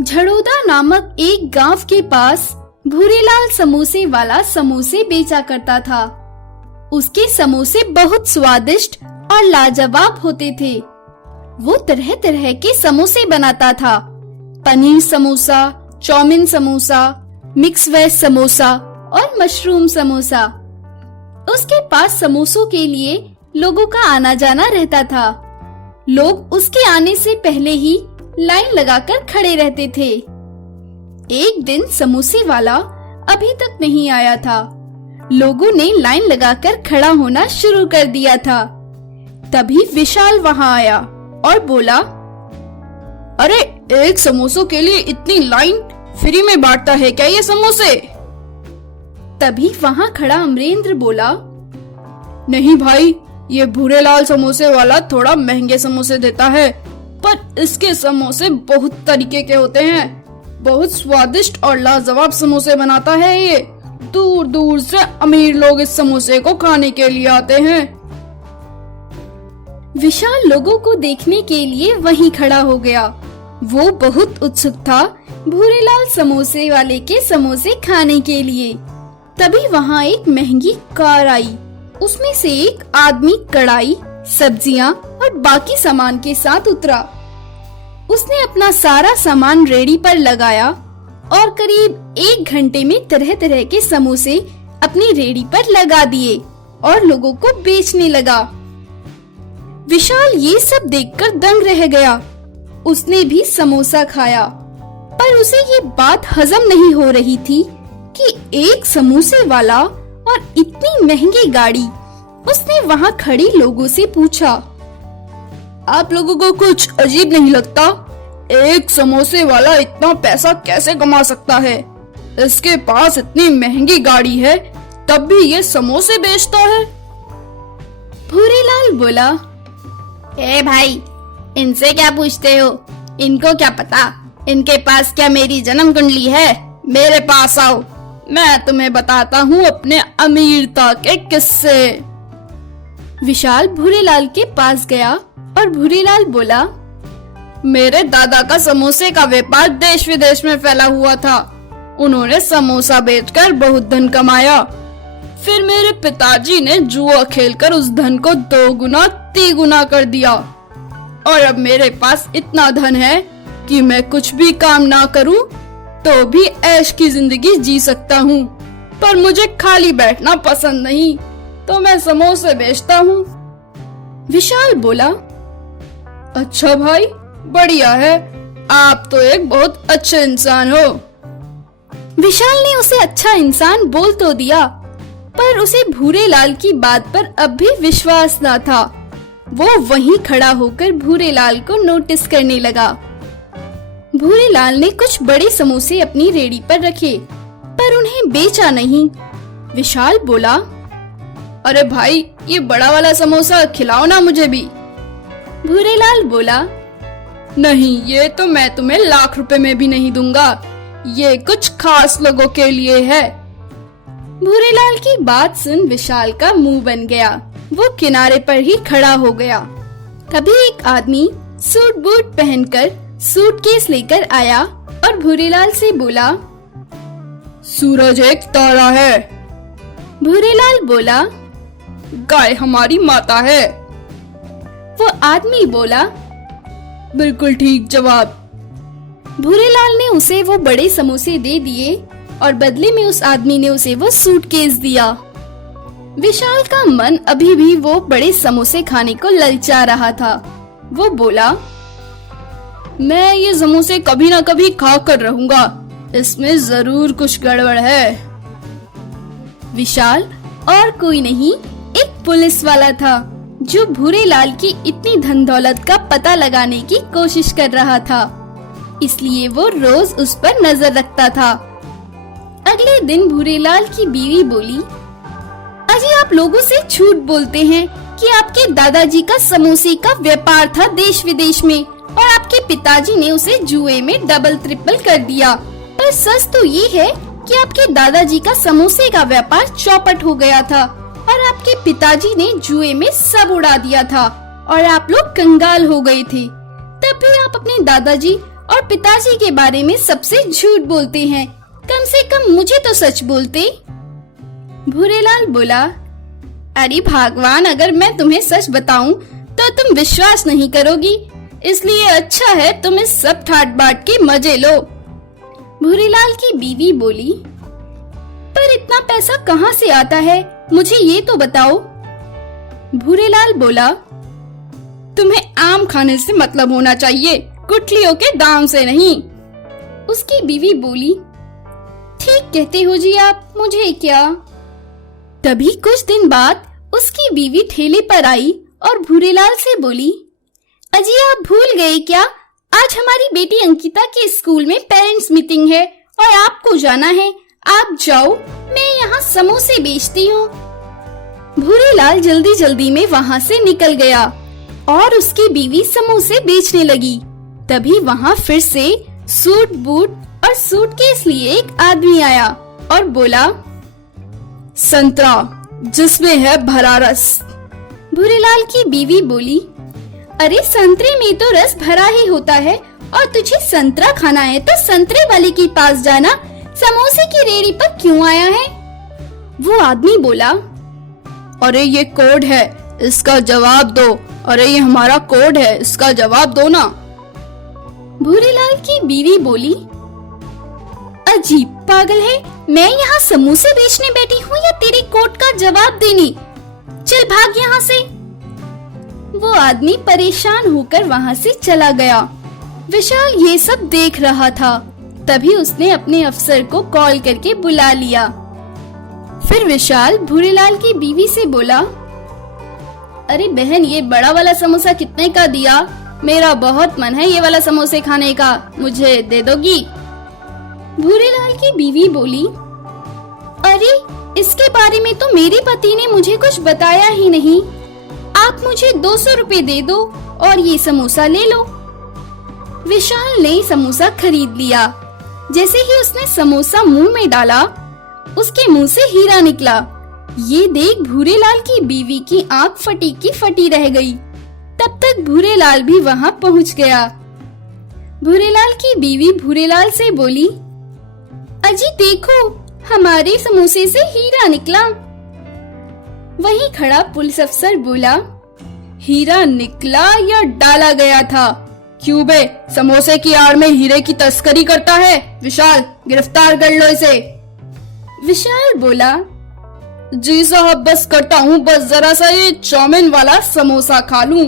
झड़ोदा नामक एक गांव के पास भूरेलाल समोसे वाला समोसे बेचा करता था। उसके समोसे बहुत स्वादिष्ट और लाजवाब होते थे। वो तरह तरह के समोसे बनाता था। Paneer samosa, chow mein samosa, mix veg samosa और मशरूम समोसा। उसके पास समोसों के लिए लोगों का आना जाना रहता था। लोग उसके आने से पहले ही लाइन लगाकर खड़े रहते थे। एक दिन समोसे वाला अभी तक नहीं आया था। लोगों ने लाइन लगाकर खड़ा होना शुरू कर दिया था। तभी विशाल वहां आया और बोला, अरे एक समोसों के लिए इतनी लाइन, फ्री में बांटता है क्या ये समोसे? तभी वहां खड़ा अमरेंद्र बोला, नहीं भाई, ये भूरेलाल समोसे वाला थोड़ा महंगे समोसे देता है, पर इसके समोसे बहुत तरीके के होते हैं। बहुत स्वादिष्ट और लाजवाब समोसे बनाता है ये। दूर दूर से अमीर लोग इस समोसे को खाने के लिए आते हैं। विशाल लोगों को देखने के लिए वहीं खड़ा हो गया। वो बहुत उत्सुक था भूरेलाल समोसे वाले के समोसे खाने के लिए। तभी वहाँ एक महंगी कार आई। उसमें से एक आदमी कढ़ाई, सब्जियां और बाकी सामान के साथ उतरा। उसने अपना सारा सामान रेडी पर लगाया और करीब 1 घंटे में तरह तरह के समोसे अपनी रेडी पर लगा दिए और लोगों को बेचने लगा। विशाल ये सब देखकर दंग रह गया। उसने भी समोसा खाया, पर उसे ये बात हजम नहीं हो रही थी कि एक समोसे वाला और इतनी महंगी गाड़ी। उसने वहाँ खड़ी लोगों से पूछा, आप लोगों को कुछ अजीब नहीं लगता? एक समोसे वाला इतना पैसा कैसे कमा सकता है? इसके पास इतनी महंगी गाड़ी है, तब भी ये समोसे बेचता है। भूरेलाल बोला, ए भाई, इनसे क्या पूछते हो? इनको क्या पता इनके पास क्या मेरी जन्म कुंडली है? मेरे पास आओ, मैं तुम्हें बताता हूँ अपने अमीरता के किस्से। विशाल भूरेलाल के पास गया और भूरेलाल बोला, मेरे दादा का समोसे का व्यापार देश विदेश में फैला हुआ था। उन्होंने समोसा बेचकर बहुत धन कमाया। फिर मेरे पिताजी ने जुआ खेलकर उस धन को 2 गुना 3 गुना कर दिया, और अब मेरे पास इतना धन है कि मैं कुछ भी काम ना करूं तो भी ऐश की जिंदगी जी सकता हूं। पर मुझे खाली बैठना पसंद नहीं, तो मैं समोसे बेचता हूँ। विशाल बोला, अच्छा भाई, बढ़िया है, आप तो एक बहुत अच्छे इंसान हो। विशाल ने उसे अच्छा इंसान बोल तो दिया, पर उसे भूरेलाल की बात पर अब भी विश्वास न था। वो वहीं खड़ा होकर भूरेलाल को नोटिस करने लगा। भूरेलाल ने कुछ बड़े समोसे अपनी रेडी पर रखे, पर उन्हें बेचा नहीं। विशाल बोला, अरे भाई, ये बड़ा वाला समोसा खिलाओ ना मुझे भी। भूरेलाल बोला, नहीं, ये तो मैं तुम्हें लाख रुपए में भी नहीं दूंगा। ये कुछ खास लोगों के लिए है। भूरेलाल की बात सुन विशाल का मुंह बन गया। वो किनारे पर ही खड़ा हो गया। तभी एक आदमी सूट बूट पहनकर सूटकेस लेकर आया और भूरेलाल से बोला, सूरज एक तारा है। भूरेलाल बोला, गाय हमारी माता है। वो आदमी बोला, बिल्कुल ठीक जवाब। भूरेलाल ने उसे वो बड़े समोसे दे दिए और बदले में उस आदमी ने उसे वो सूटकेस दिया। विशाल का मन अभी भी वो बड़े समोसे खाने को ललचा रहा था। वो बोला, मैं ये समोसे कभी ना कभी खा कर रहूंगा, इसमें जरूर कुछ गड़बड़ है। विशाल और कोई नहीं, एक पुलिस वाला था जो भूरेलाल की इतनी धन दौलत का पता लगाने की कोशिश कर रहा था। इसलिए वो रोज उस पर नजर रखता था। अगले दिन भूरेलाल की बीवी बोली, अजी आप लोगों से झूठ बोलते हैं कि आपके दादाजी का समोसे का व्यापार था देश विदेश में और आपके पिताजी ने उसे जुए में डबल ट्रिपल कर दिया। पर सच तो ये है कि आपके दादाजी का समोसे का व्यापार चौपट हो गया था और आपके पिताजी ने जुए में सब उड़ा दिया था और आप लोग कंगाल हो गए थे। तब भी आप अपने दादाजी और पिताजी के बारे में सबसे झूठ बोलते हैं। कम से कम मुझे तो सच बोलते। भूरेलाल बोला, अरे भगवान, अगर मैं तुम्हें सच बताऊं तो तुम विश्वास नहीं करोगी, इसलिए अच्छा है तुम इस सब ठाट बाट के मजे लो। भूरेलाल की बीवी बोली, पर इतना पैसा कहाँ से आता है, मुझे ये तो बताओ। भूरेलाल बोला, तुम्हें आम खाने से मतलब होना चाहिए, गुठलियों के दाम से नहीं। उसकी बीवी बोली, ठीक कहते हो जी आप, मुझे क्या। तभी कुछ दिन बाद उसकी बीवी ठेले पर आई और भूरेलाल से बोली, अजी आप भूल गए क्या, आज हमारी बेटी अंकिता के स्कूल में पेरेंट्स मीटिंग है और आपको जाना है, आप जाओ, मैं यहाँ समोसे बेचती हूँ। भूरेलाल जल्दी जल्दी में वहाँ से निकल गया और उसकी बीवी समोसे बेचने लगी। तभी वहाँ फिर से सूट बूट और सूटकेस लिए एक आदमी आया और बोला, संतरा जिसमें है भरा रस। भूरेलाल की बीवी बोली, अरे संतरे में तो रस भरा ही होता है और तुझे संतरा खाना है तो संतरे वाले के पास जाना, समोसे की रेहड़ी पर क्यों आया है। वो आदमी बोला, अरे ये कोड है, इसका जवाब दो। अरे ये हमारा कोड है, इसका जवाब दो ना। भूरेलाल की बीवी बोली, अजीब पागल है, मैं यहाँ समोसे बेचने बैठी हूँ या तेरे कोट का जवाब देने, चल भाग यहाँ से। वो आदमी परेशान होकर वहाँ से चला गया। विशाल ये सब देख रहा था। तभी उसने अपने अफसर को कॉल करके बुला लिया। फिर विशाल भूरेलाल की बीवी से बोला, अरे बहन, ये बड़ा वाला समोसा कितने का दिया, मेरा बहुत मन है ये वाला समोसे खाने का, मुझे दे दोगी। भूरेलाल की बीवी बोली, अरे इसके बारे में तो मेरे पति ने मुझे कुछ बताया ही नहीं, आप मुझे 200 रुपए दे दो और ये समोसा ले लो। विशाल ने समोसा खरीद लिया। जैसे ही उसने समोसा मुंह में डाला, उसके मुंह से हीरा निकला। ये देख भूरेलाल की बीवी की आंख फटी की फटी रह गई। तब तक भूरेलाल भी वहाँ पहुँच गया। भूरेलाल की बीवी भूरेलाल से बोली, अजी देखो, हमारे समोसे से हीरा निकला। वहीं खड़ा पुलिस अफसर बोला, हीरा निकला या डाला गया था? क्यों बे, समोसे की आड़ में हीरे की तस्करी करता है? विशाल, गिरफ्तार कर लो इसे। विशाल बोला, जी साहब, बस करता हूँ, बस जरा सा ये चाउमीन वाला समोसा खा लूं।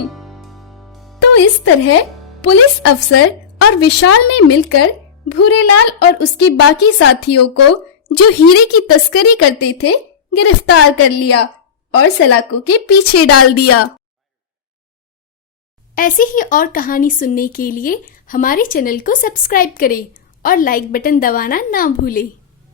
तो इस तरह पुलिस अफसर और विशाल ने मिलकर भूरेलाल और उसके बाकी साथियों को, जो हीरे की तस्करी करते थे, गिरफ्तार कर लिया और सलाखों के पीछे डाल दिया। ऐसी ही और कहानी सुनने के लिए हमारे चैनल को सब्सक्राइब करें और लाइक बटन दबाना ना भूलें।